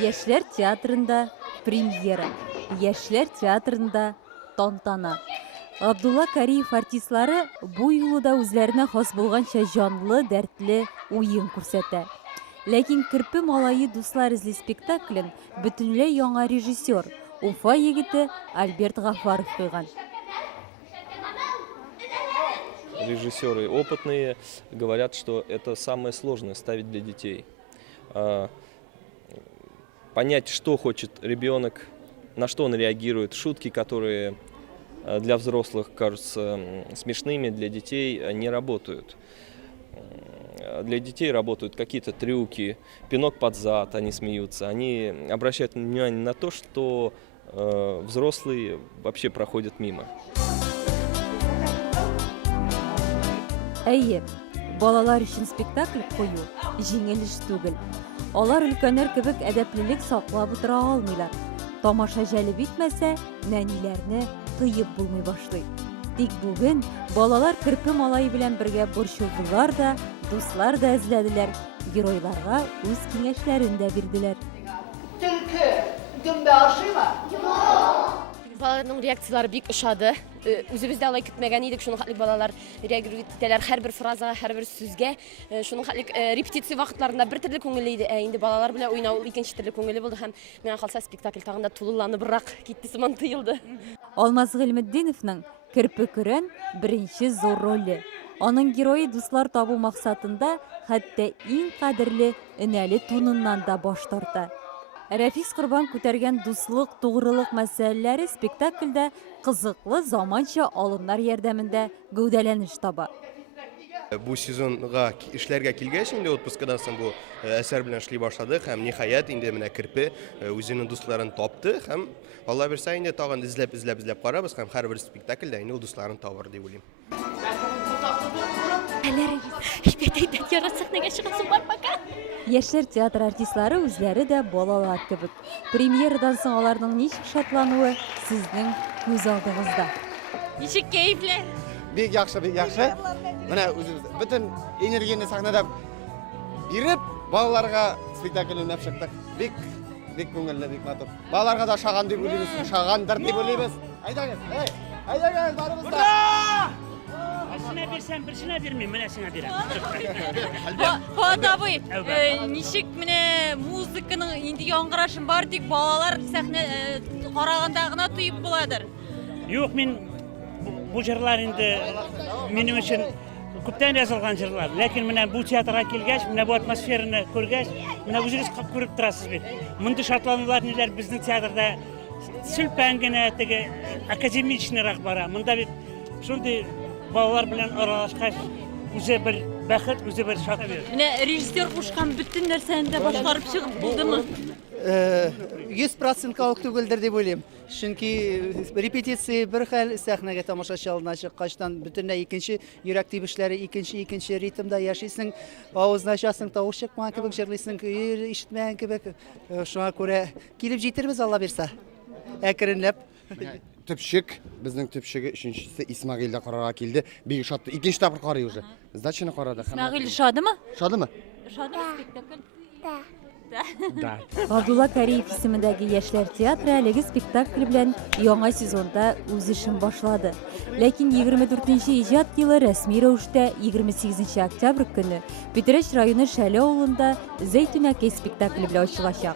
Яшьләр театрында премьера. Яшьләр театрында тантана. Абдулла Кариев артистлары бу юлы да үзләренә хас булганча җанлы, дәртле уен күрсәтә. Ләкин Керпе малайы дуслар изли спектаклен бөтенләй яңа режиссер, Уфа егете Альберт Гафаров куйган. Режиссеры опытные говорят, что это самое сложное ставить для детей. Понять, что хочет ребенок, на что он реагирует, шутки, которые для взрослых кажутся смешными, для детей не работают. Для детей работают какие-то трюки, пинок под зад, они смеются, они обращают внимание на то, что взрослые вообще проходят мимо. Әйе, балалар өчен спектакль кую җиңел эш түгел. Алар өлкәннәр кебек әдәплелек саклап утыра алмыйлар. Тамаша җәлеп итмәсә, нәниләрне тыеп булмый башлый. Тик бүген балалар Керпе малай белән бергә борчылдылар да, дуслар да эзләделәр, геройларга үз киңәшләрен дә бирделәр. Төлке гөмбә ашыймы? Балаларның реакциялары бик ошады. Үзебез дә алай көтмәгән идек. Шуның хәтле балалар реагирует итәләр һәрбер фразага, һәрбер сүзгә. Шуның хәтле репетиция вакытларында бер төрле күңелле иде. Инде балалар белән уйнау икенче төрле күңелле булды һәм миңа калса спектакль тагын да тулыланыбрак китте сыман тоелды. Алмаз Гыйльметдиновның Керпе Көрән беренче зур роле. Аның герое дуслар табу максатында хәтта иң кадерле энәле туныннан да баш тарта. Рәфис Корбан күтәргән дуслык, тугрылык мәсьәләләре спектакльдә кызыклы заманча алымнар ярдәмендә гәүдәләнеш таба. Бу сезонга эшләргә килгәч, инде отпускадан соң бу әсәр белән эшли башладык һәм ниһаять инде менә Керпе үзенең дусларын тапты һәм Алла бирсә инде тагын эзләп карабыз һәм һәрбер спектакльдә инде ул дусларын табыр дип уйлыйм. Яшьләр театр артистлары үзләре дә балалар кебек. Премьерадан соң аларның ничек шатлануы сезнең күз алдыгызда. Ничек кәефле? Бик яхшы, бик яхшы. Менә үзебез бөтен энергияне сахнада биреп, балаларга спектакль уйнап чыктык. Бик күңелле, бик матур. Балаларга да шаган дип уйлыйбыз, шагандыр дип уйлыйбыз. Айдагыз, айдагыз, барыбыз да. Берсенә бирмим, менә сиңа бирәм. Фуат абый, ничек менә музыканың инде яңгырашын бар, тик балалар сәхнә караганда гына туеп буладыр. Юк, мин бу җырлар инде минем өчен күптән язылган җырлар. Ләкин менә бу театрга килгәч, менә бу атмосфераны күргәч, менә үзегез күреп торасыз бит. Мондый шатланулар ниләр безнең театрда сөлпән генә теге академичныйрак бара. Монда бит шундый балалар белән аралашкач, үзе бер бәхет, үзе бер шат бирә. Менә режиссер кушкан бөтен нәрсәне дә башкарып чыгып булдымы? 100% калык түгелдер дип уйлыйм. Чөнки репетиция бер хәл, сәхнәгә тамашачы алдына чыккачтан бөтенләй икенче йөрәк тибешләре, икенче ритмда яшисең, авызына ачасың, тавыш чыкмаган кебек җырлыйсың, ишетмәгән кебек. Шуңа күрә килеп җитербез, Алла бирсә. Әкренләп. Төпчек, безнең төпчеге өченчесе Исмагыйль да карарга килде. Бик шатты. Икенче тапкыр карый уже. Сдачаны карады. Исмагыйль шадымы? Шадымы? Шадымы спектакль? Да. Абдулла Кариев исемендәге Яшьләр театры әлеге спектакль белән яңа сезонда үз эшен башлады. Ләкин 24нче иҗат елы рәсми рәвештә 28 октябрь көнне Питрәч районы Шәле авылында Зәйтүнәкәй спектакле белән ачылачак.